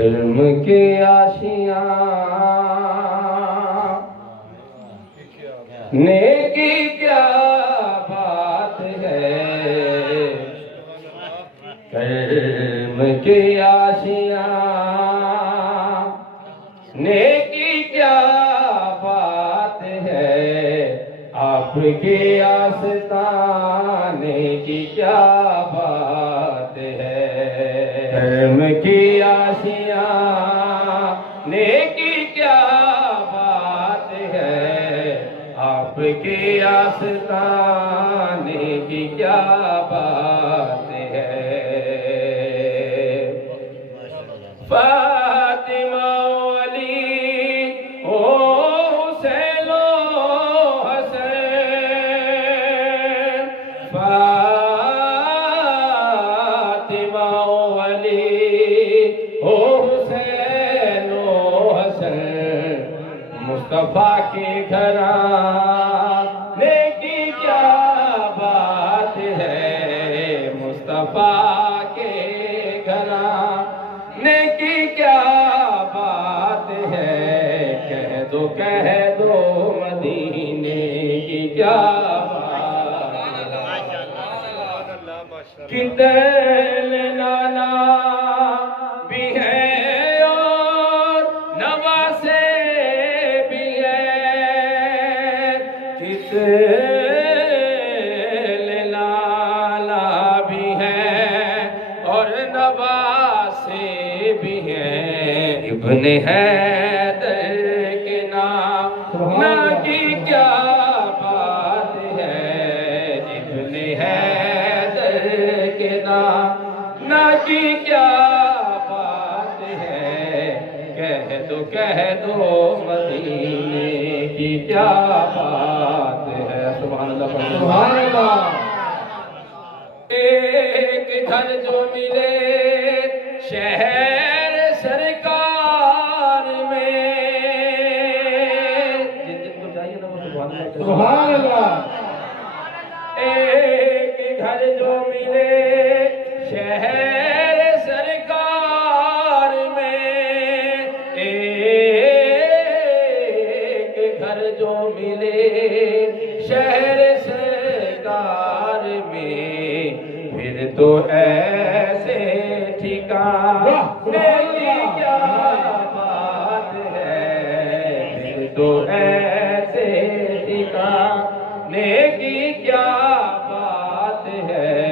علم کی آشیاں نیکی کیا بات ہے، علم کی آشیاں نیکی کیا بات ہے، آپ کی آستان کی کیا بات ہے، علم کی آشیاں نیکی کیا بات ہے، آپ کی آستان کی کیا بات ہے۔ فاطمہ علی او حسین و حسین، فاطمہ علی او حسین و حسن، مصطفیٰ کے گھرانے کی کیا بات ہے، مصطفیٰ کے گھرانے کی کیا بات ہے، کہہ دو مدینے کی کیا بات ہے، کتنے نانا بھی ہیں اور نواسے بھی ہیں، کتنے لالا بھی ہیں اور نواسے بھی ہیں، ابن حیدر کے نام کی کیا بات ہے، ابن حیدر کے نام کی کیا بات ہے، کہہ دو مدینے کی کیا بات ہے۔ سبحان اللہ سبحان اللہ۔ ایک گھر جو ملے شہر سرکار میں، جن کو چاہیے نا وہ سبحان اللہ۔ ایک گھر جو ملے شہر سرکار میں، ایک گھر جو ملے شہر سرکار میں، پھر تو ایسے ٹھکانے کی کیا بات ہے، پھر تو ایسے ٹھکانے کی کیا بات ہے،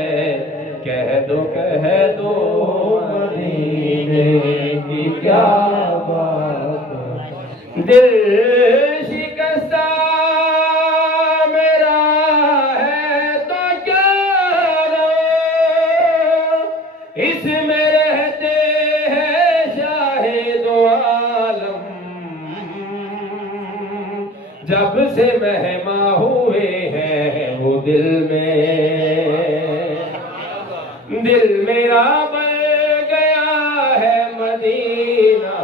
کہہ دو مدینے کی کیا بات ہے۔ دل شکستہ میرا ہے تو کیا اس میں رہتے ہیں شاہد عالم، جب سے مہماں ہوئے ہیں وہ دل میرا بن گیا ہے مدینہ،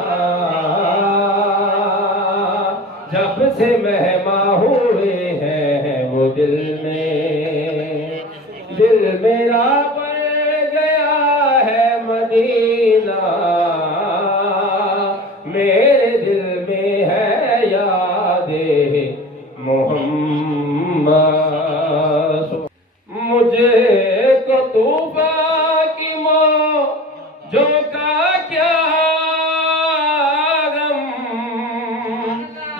جب سے مہماں ہوئے ہیں وہ دل میرا بن گیا ہے مدینہ، میرے دل میں ہے یاد محمد، مجھے کو طوبیٰ کی موجوں کا کیا غم،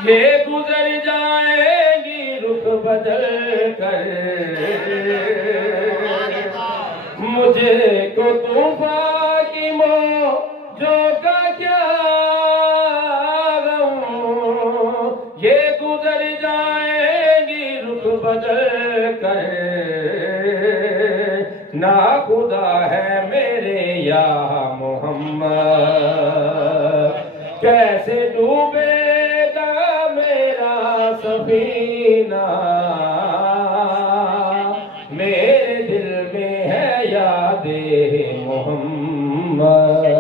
یہ گزر جائے گی رخ بدل کر، مجھے کو طوبیٰ کی موجوں کا کیا غم، یہ گزر جائے گی رخ بدل کر، نا خدا ہے میرے یا محمد، کیسے ڈوبے گا میرا سفینہ، میرے دل میں ہے یاد محمد۔